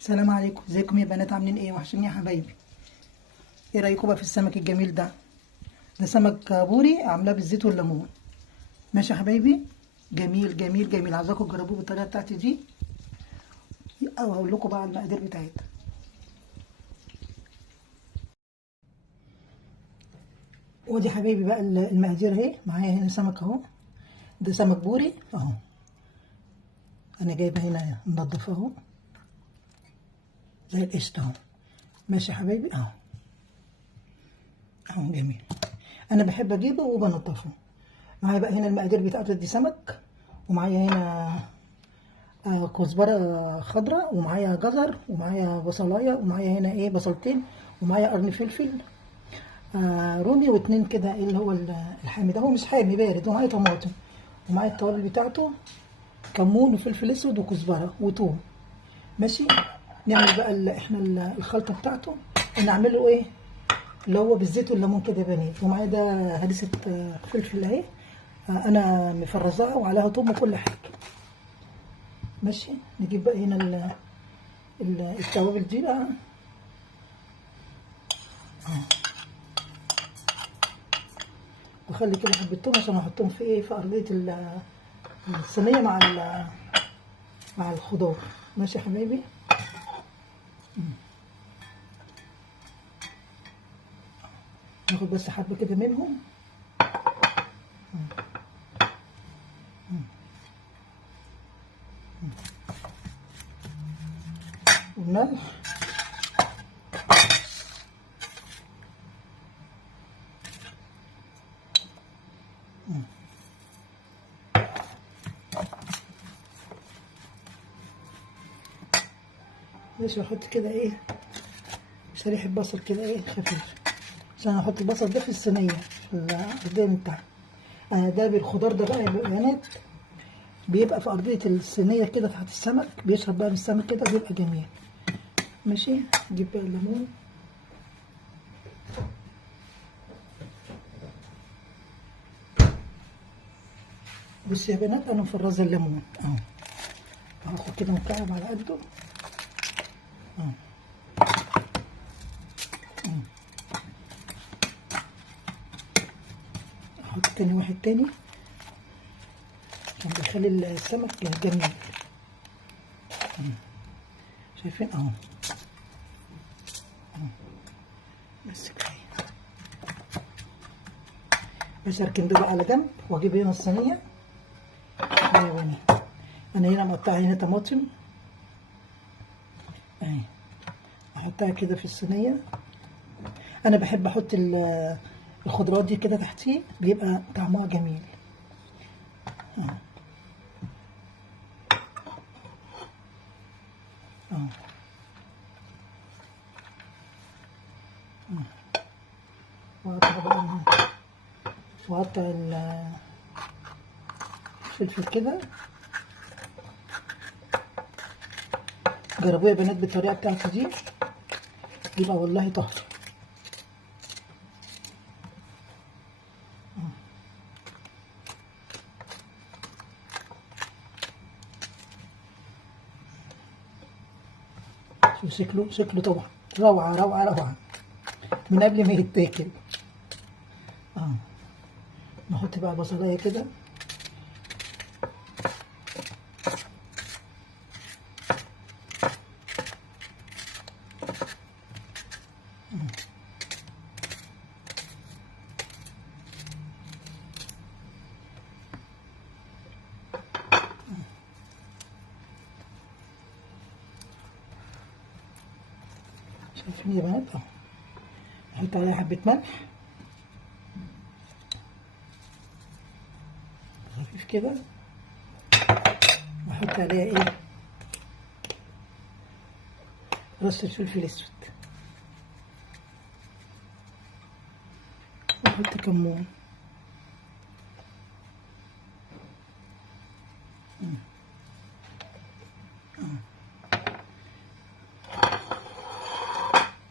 السلام عليكم، ازيكم يا بنات؟ عاملين ايه؟ وحشني يا حبايبي. ايه رايكم بقى في السمك الجميل ده؟ ده سمك بوري عاملاه بالزيت والليمون. ماشي يا حبايبي، جميل جميل جميل. عايزاكم تجربوه بالطريقه بتاعتي دي، او هقول لكم بقى على المقادير بتاعتها. ودي يا حبايبي بقى المقادير اهي معايا. هنا سمك اهو، ده سمك بوري اهو. انا جايبه هنا منضفه اهو زي القشطه اهو. ماشي يا حبايبي اهو اهو جميل. انا بحب اجيبه وبنضفه. معايا بقى هنا المقادير بتاعته. دي سمك، ومعايا هنا كزبره خضراء، ومعايا جزر، ومعايا بصلايه، ومعايا هنا ايه بصلتين، ومعايا قرن فلفل رومي، واتنين كده ايه اللي هو الحامي ده، هو مش حامي بارد، ومعايا طماطم، ومعايا التوابل بتاعته كمون وفلفل اسود وكزبره وتوم. ماشي. نعمل بقى احنا الخلطه بتاعته. نعمله ايه اللي هو بالزيت والليمون كده يا بنات. ومعايا ده هريسه فلفل اهي، انا مفرزاها وعليها توم وكل حاجه. ماشي. نجيب بقى هنا التوابل دي بقى. واخلي كده حبة توم عشان احطهم في ايه، في ارضية الصينية مع الخضار. ماشي يا حبايبي. ناخد بس حبة كده منهم. والملح. ماشي. واحط كده ايه شريحة بصل كده ايه خفيف، عشان احط البصل ده في الصينية في الأرضية من تحت. ده بالخضار ده بقى يا بنات، بيبقى في أرضية الصينية كده تحت السمك، بيشرب بقى من السمك كده، بيبقى جميل. ماشي. نجيب بقى الليمون. بصي يا بنات، انا مفرزه الليمون اهو. هاخد كده مكعب على قده اهو. احط تاني واحد تاني عشان بيخلي السمك جميل. شايفين اهو. بس كفايه. بس اركن ده بقى على جنب، واجيب هنا الصينيه. ايوه، انا هنا مقطعه هنا طماطم اهي، احطها كده في الصينيه. انا بحب احط الخضروات دي كده تحتيه، بيبقى طعمها جميل. اه واقطع بقى، واقطع الفلفل كده. جربوها يا بنات بالطريقه بتاعتي دي، يبقى والله تحفه. شكله طبعا روعه روعه روعه من قبل ما يتاكل. اه نحط بقى بصلايه كده. شايفين يا بنات اهو. نحط عليها حبه ملح خفيف كده، واحط عليها ايه رشه فلفل اسود، واحط كمون.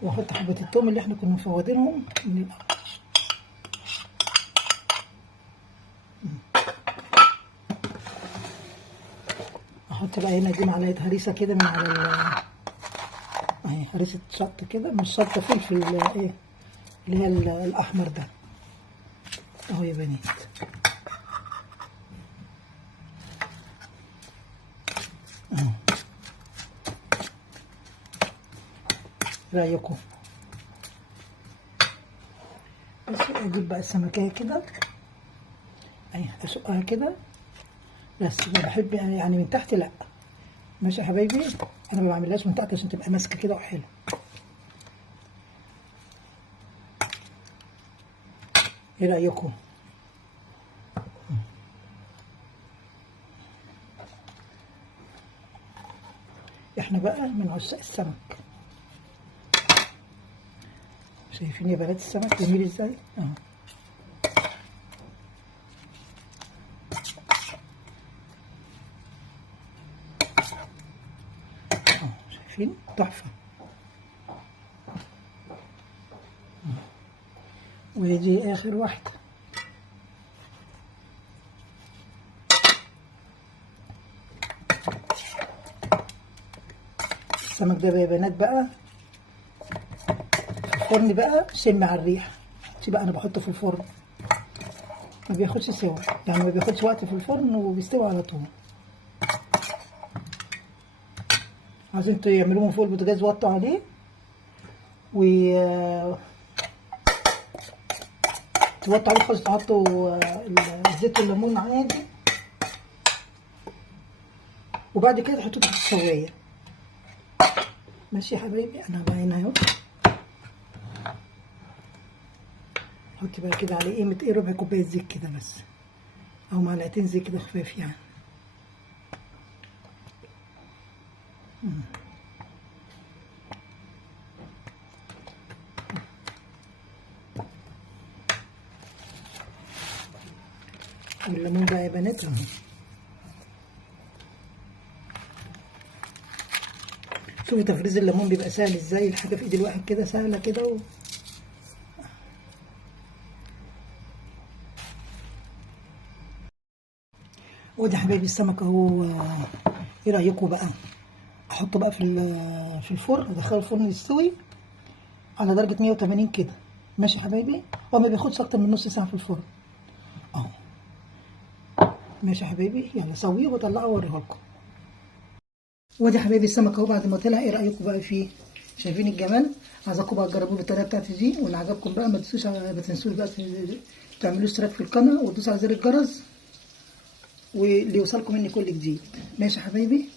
واحط حبه الثوم اللي احنا كنا مفوضينهم من الأول. احط بقى هنا دي معلقه هريسه كده من على اهي هرسة شطة كده، مش شطة، فلفل ايه اللي هي الاحمر ده اهو يا بنات. اهو رايكم. بس اجيب بقى السمكية كده اهي، اشقها كده بس. انا بحب يعني من تحت لا. ماشي يا حبايبي، انا ما بعملهاش من تحت عشان تبقى ماسكه كده وحلو. ايه رايكم؟ احنا بقى من عشاق السمك. شايفين يا بنات السمك جميل ازاي اهو. شايفين تحفه. ودي اخر واحده. السمك ده بقى يا بنات بقى في الفرن بقى، شم على الريحه. شوفي بقى انا بحطه في الفرن، ما بياخدش سوا، يعني ما بياخدش وقت في الفرن وبيستوي على طول. عايزين تعملوه من فوق البوتاجاز وطوا عليه و توطوا عليه خالص، تحطوا الزيت والليمون عادي، وبعد كده تحطوه تحت الشوايه. ماشي يا حبايبي، انا بقى هنا اهو. حطي بقى كده عليه قيمه ايه، ربع كوبايه زيت كده بس، او معلقتين زيت كده خفاف يعني. والليمون بقى يا بنات اهو. شوفوا تفريز الليمون بيبقى سهل ازاي، الحاجه في ايد الواحد كده سهله كده ودي حبايبي السمك اهو. ايه رايكم بقى؟ احطه بقى في الفرن، ادخله الفرن يستوي على درجه 180 كده. ماشي يا حبايبي، هو ما بياخدش اكتر من نص ساعه في الفرن اهو. ماشي يا حبايبي، يلا سويه وطلعه واوريه لكم. وادي يا حبايبي السمك اهو بعد ما طلع. ايه رايكم بقى فيه؟ شايفين الجمال؟ عايزاكم بقى تجربوه بالطريقه بتاعتي دي، وان عجبكم بقى ما تنسوش بقى تعملوا اشتراك في القناه وتدوسوا على زر الجرس واللي يوصلكم مني كل جديد. ماشي يا حبايبي.